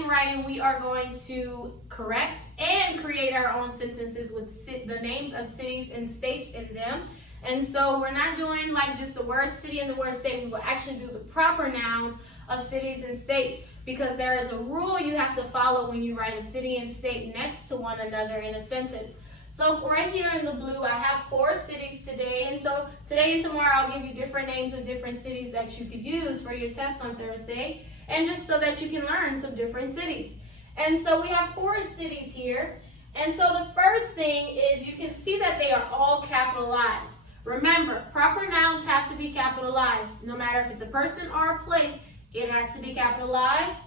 in writing, we are going to correct and create our own sentences with the names of cities and states in them. And so we're not doing like just the word city and the word state. We will actually do the proper nouns of cities and states, because there is a rule you have to follow when you write a city and state next to one another in a sentence. So right here in the blue, I have 4 cities today, and so today and tomorrow I'll give you different names of different cities that you could use for your test on Thursday, and just so that you can learn some different cities. And so we have 4 cities here, and so the first thing is you can see that they are all capitalized. Remember, proper nouns have to be capitalized. No matter if it's a person or a place, it has to be capitalized.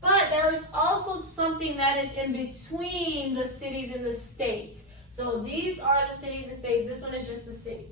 But there is also something that is in between the cities and the states. So these are the cities and states. This one is just the city.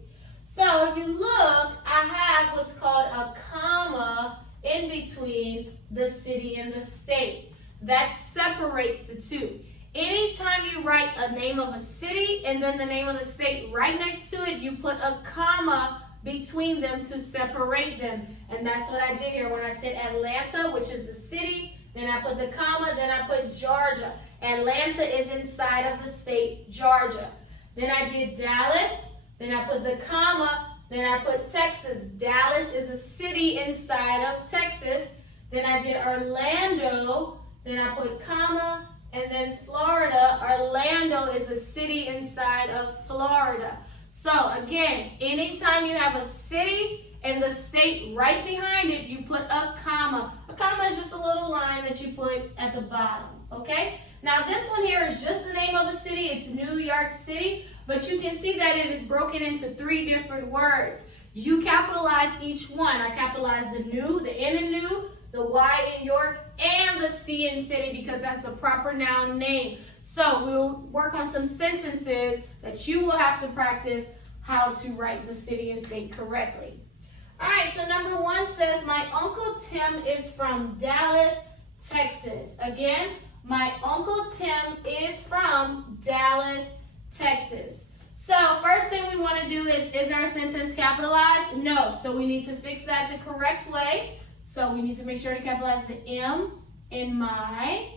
So if you look, I have what's called a comma in between the city and the state. That separates the two. Anytime you write a name of a city and then the name of the state right next to it, you put a comma between them to separate them. And that's what I did here when I said Atlanta, which is the city. Then I put the comma, then I put Georgia. Atlanta is inside of the state, Georgia. Then I did Dallas, then I put the comma, then I put Texas. Dallas is a city inside of Texas. Then I did Orlando, then I put comma, and then Florida. Orlando is a city inside of Florida. So again, anytime you have a city and the state right behind it, you put a comma. A comma is just a little line that you put at the bottom, okay? Now this one here is just the name of a city. It's New York City, but you can see that it is broken into 3 different words. You capitalize each one. I capitalized the new, the N in new, the Y in York, and the C in city, because that's the proper noun name. So we'll work on some sentences that you will have to practice how to write the city and state correctly. All right, so number 1 says, my Uncle Tim is from Dallas, Texas. Again, my Uncle Tim is from Dallas, Texas. So first thing we want to do is our sentence capitalized? No, so we need to fix that the correct way. So we need to make sure to capitalize the M in my.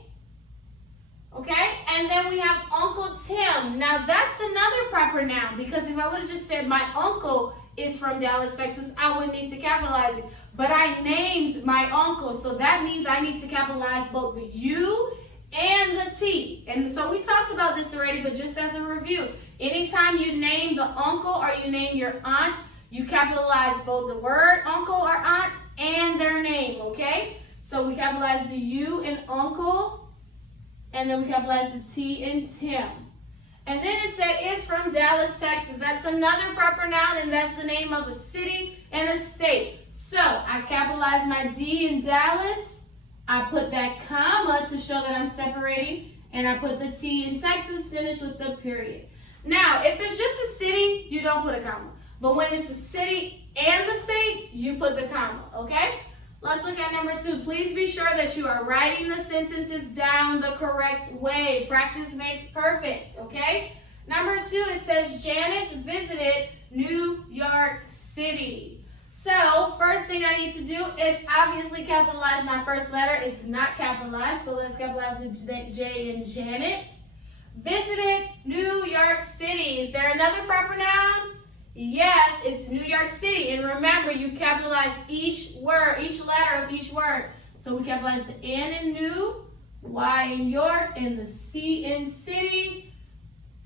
Okay, and then we have Uncle Tim. Now that's another proper noun, because if I would have just said my uncle is from Dallas, Texas, I wouldn't need to capitalize it. But I named my uncle, so that means I need to capitalize both the U and the T. And so we talked about this already, but just as a review, anytime you name the uncle or you name your aunt, you capitalize both the word uncle or aunt and their name, okay? So we capitalize the U in uncle, and then we capitalize the T in Tim. And then it said is from Dallas, Texas. That's another proper noun, and that's the name of a city and a state. So I capitalized my D in Dallas. I put that comma to show that I'm separating, and I put the T in Texas, finish with the period. Now, if it's just a city, you don't put a comma. But when it's a city and the state, you put the comma, okay? Let's look at number 2. Please be sure that you are writing the sentences down the correct way. Practice makes perfect, okay? Number 2, it says Janet visited New York City. So, first thing I need to do is obviously capitalize my first letter. It's not capitalized, so let's capitalize the J in Janet. Visited New York City. Is there another proper noun? Yes, it's New York City. And remember, you capitalize each word, each letter of each word. So we capitalize the N in new, Y in York, and the C in city.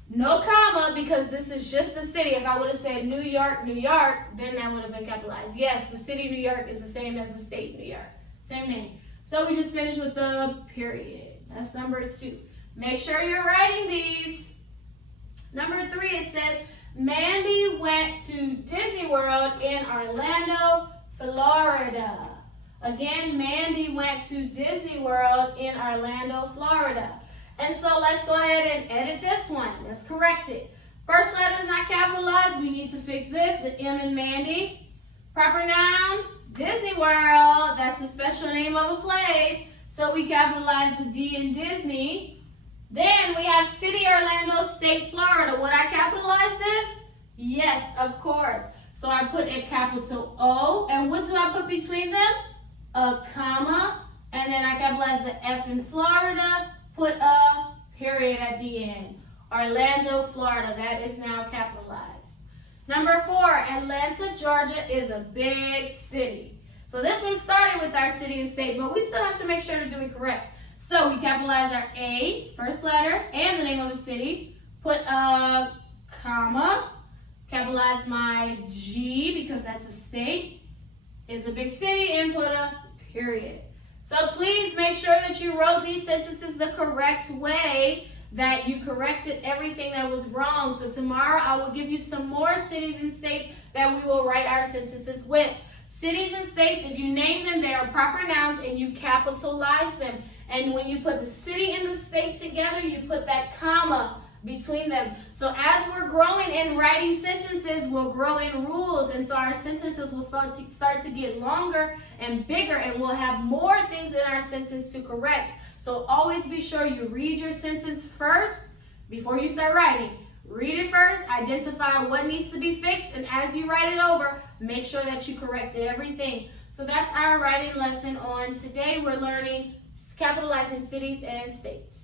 No comma, because this is just a city. If I would have said New York, then that would have been capitalized. Yes, the city New York is the same as the state New York. Same name. So we just finished with the period. That's number 2. Make sure you're writing these. Number 3, it says, Mandy went to Disney World in Orlando, Florida. Again, Mandy went to Disney World in Orlando, Florida. And so let's go ahead and edit this one. Let's correct it. First letter is not capitalized. We need to fix this. The M in Mandy. Proper noun, Disney World. That's a special name of a place. So we capitalize the D in Disney. Then we have City, Orlando, State, Florida. Would I capitalize this? Yes, of course. So I put a capital O. And what do I put between them? A comma and then I capitalize the F in Florida, put a period at the end. Orlando, Florida, that is now capitalized. Number 4, Atlanta, Georgia is a big city. So this one started with our city and state, but we still have to make sure to do it correct. So we capitalize our A, first letter, and the name of the city, put a comma, capitalize my G because that's a state, is a big city, and put a period. So please make sure that you wrote these sentences the correct way, that you corrected everything that was wrong. So tomorrow I will give you some more cities and states that we will write our sentences with. Cities and states, if you name them, they are proper nouns and you capitalize them. And when you put the city and the state together, you put that comma between them. So as we're growing in writing sentences, we'll grow in rules, and so our sentences will start to get longer and bigger, and we'll have more things in our sentence to correct. So always be sure you read your sentence first before you start writing. Read it first, identify what needs to be fixed, and as you write it over, make sure that you corrected everything. So that's our writing lesson on today. We're learning capitalizing cities and states.